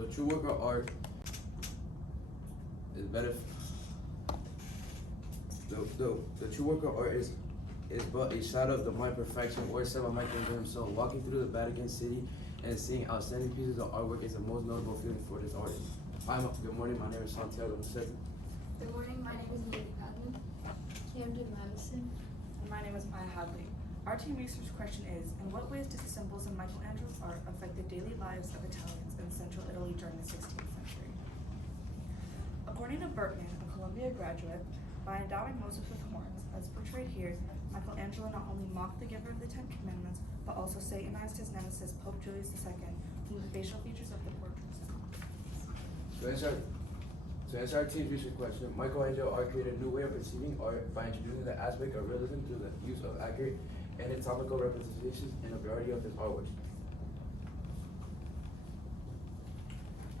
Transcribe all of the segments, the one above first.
The true work of art is better. The true work of art is but a shadow of the mind perfection, or said by Michelangelo himself. Walking through the Vatican City and seeing outstanding pieces of artwork is the most notable feeling for this artist. Good morning, my name is Santiago. Good morning, my name is Nate Patton. Camden Madison. And my name is Maya Hadley. Our team research question is, in what ways did the symbols in Michelangelo's art affect the daily lives of Italians in central Italy during the 16th century? According to Berkman, a Columbia graduate, by endowing Moses with horns, as portrayed here, Michelangelo not only mocked the giver of the Ten Commandments, but also Satanized his nemesis, Pope Julius II, whom the facial features of the portrait To answer our team's research question, Michelangelo art created a new way of perceiving art by introducing the aspect of realism through the use of accurate anatomical representations in a variety of his artworks.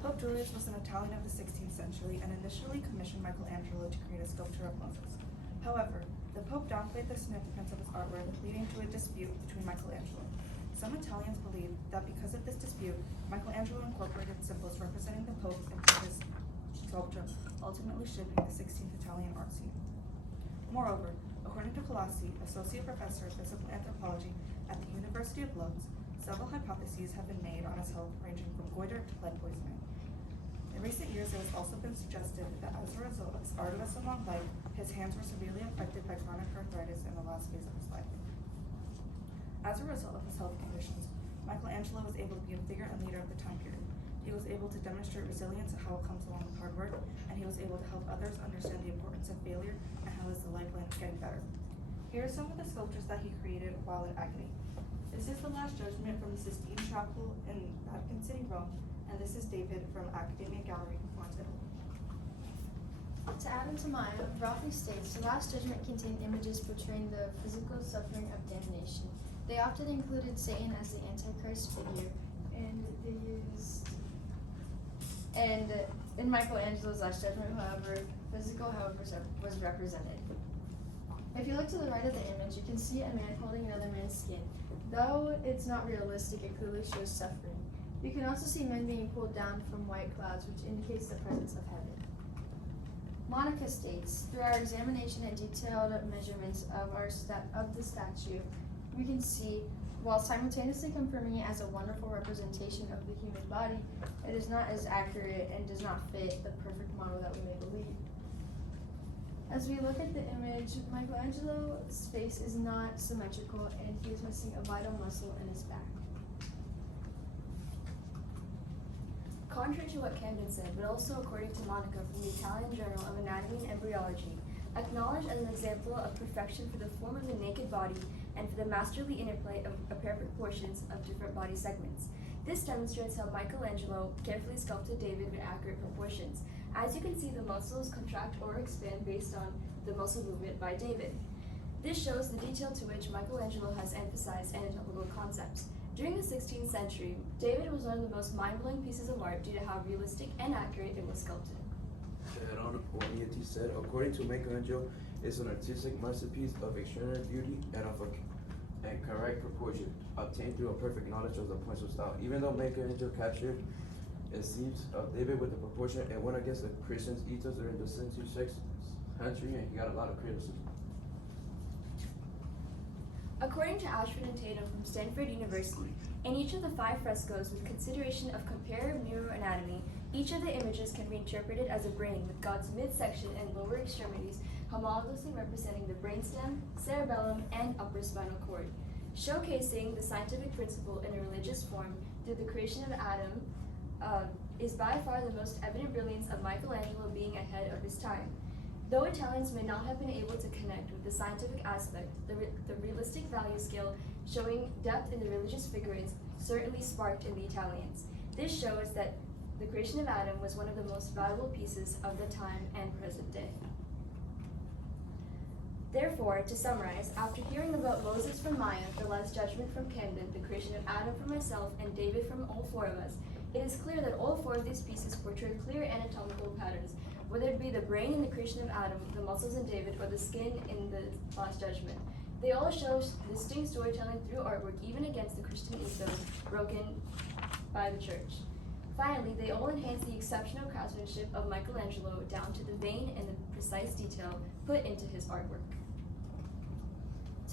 Pope Julius was an Italian of the 16th century and initially commissioned Michelangelo to create a sculpture of Moses. However, the Pope downplayed the significance of his artwork, leading to a dispute between Michelangelo. Some Italians believe that because of this dispute, Michelangelo incorporated symbols representing the Pope into his sculpture, ultimately shaping the 16th Italian art scene. Moreover, according to Colossi, associate professor of physical anthropology at the University of Lodz, several hypotheses have been made on his health, ranging from goiter to lead poisoning. In recent years, it has also been suggested that as a result of his arduous and long life, his hands were severely affected by chronic arthritis in the last phase of his life. As a result of his health conditions, Michelangelo was able to be a figure and leader of the time period. He was able to demonstrate resilience and how it comes along with hard work, and he was able to help others understand the importance of failure and how is the lifeline of getting better. Here are some of the sculptures that he created while in agony. This is the Last Judgment from the Sistine Chapel in Vatican City, Rome, and this is David from Academia Gallery in Florence, Italy. To add into Maya, Rafi states, the Last Judgment contained images portraying the physical suffering of damnation. They often included Satan as the Antichrist figure, and in Michelangelo's Last Judgment, however, physical, was represented. If you look to the right of the image, you can see a man holding another man's skin. Though it's not realistic, it clearly shows suffering. You can also see men being pulled down from white clouds, which indicates the presence of heaven. Monica states, through our examination and detailed measurements of the statue, we can see, while simultaneously confirming it as a wonderful representation of the human body, it is not as accurate and does not fit the perfect model that we may believe. As we look at the image, Michelangelo's face is not symmetrical and he is missing a vital muscle in his back. Contrary to what Camden said, but also according to Monica from the Italian Journal of Anatomy and Embryology, acknowledged as an example of perfection for the form of the naked body and for the masterly interplay of apparent proportions of different body segments. This demonstrates how Michelangelo carefully sculpted David with accurate proportions. As you can see, the muscles contract or expand based on the muscle movement by David. This shows the detail to which Michelangelo has emphasized anatomical concepts. During the 16th century, David was one of the most mind-blowing pieces of art due to how realistic and accurate it was sculpted. To add on what ENT said, according to Michelangelo, it's an artistic masterpiece of extraordinary beauty and correct proportion, obtained through a perfect knowledge of the points of style. Even though Michelangelo captured scenes of David with the proportion, it went against the Christian's ethos during the 16th century, and he got a lot of criticism. According to Ashford and Tatum from Stanford University, in each of the 5 frescoes with consideration of comparative neuroanatomy, each of the images can be interpreted as a brain with God's midsection and lower extremities homologously representing the brainstem, cerebellum, and upper spinal cord. Showcasing the scientific principle in a religious form through the creation of Adam is by far the most evident brilliance of Michelangelo being ahead of his time. Though Italians may not have been able to connect with the scientific aspect, the realistic value scale showing depth in the religious figurines certainly sparked in the Italians. This shows that the creation of Adam was one of the most valuable pieces of the time and present day. Therefore, to summarize, after hearing about Moses from Maya, the Last Judgment from Camden, the creation of Adam from myself, and David from all 4 of us, it is clear that all 4 of these pieces portray clear anatomical patterns, whether it be the brain in the creation of Adam, the muscles in David, or the skin in the Last Judgment. They all show distinct storytelling through artwork, even against the Christian ethos broken by the church. Finally, they all enhance the exceptional craftsmanship of Michelangelo down to the vein and the precise detail put into his artwork.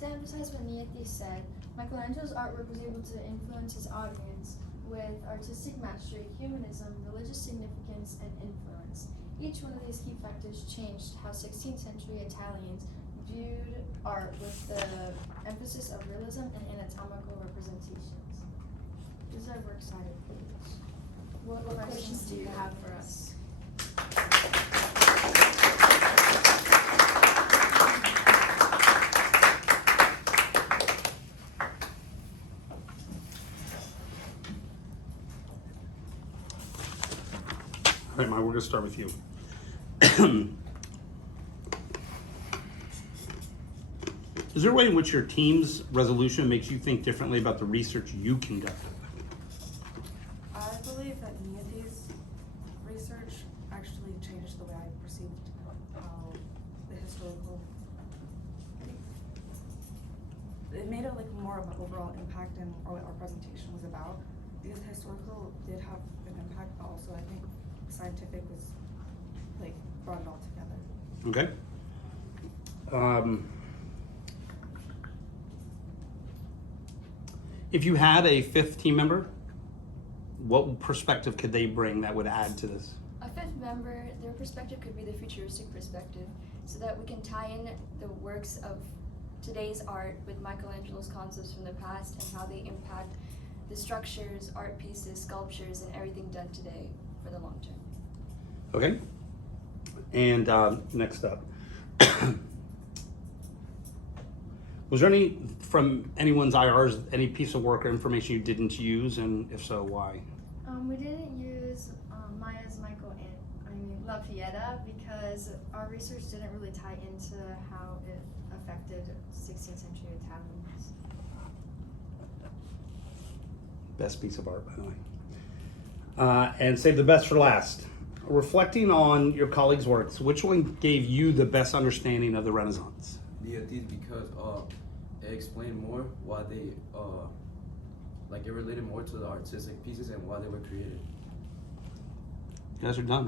To emphasize what Nieti said, Michelangelo's artwork was able to influence his audience with artistic mastery, humanism, religious significance, and influence. Each one of these key factors changed how 16th century Italians viewed art with the emphasis of realism and anatomical representations. This is our works cited page. What questions do you have for us? All right, Maya, we're gonna start with you. Is there a way in which your team's resolution makes you think differently about the research you conducted? I believe that Nieti's research actually changed the way I perceived how the historical. It made it like more of an overall impact in what our presentation was about, because historical did have an impact, but also I think scientific was like brought it all together. Okay. If you had a fifth team member, what perspective could they bring that would add to this? A fifth member, their perspective could be the futuristic perspective, so that we can tie in the works of today's art with Michelangelo's concepts from the past and how they impact the structures, art pieces, sculptures, and everything done today for the long term. Okay. And next up. Was there any, from anyone's IRs, any piece of work or information you didn't use, and if so, why? We didn't use Maya's Lafayette because our research didn't really tie into how it affected 16th century Italians. Best piece of art, by the way. And save the best for last. Reflecting on your colleagues' works, which one gave you the best understanding of the Renaissance? These because it explained more why they like it related more to the artistic pieces and why they were created. You guys are done.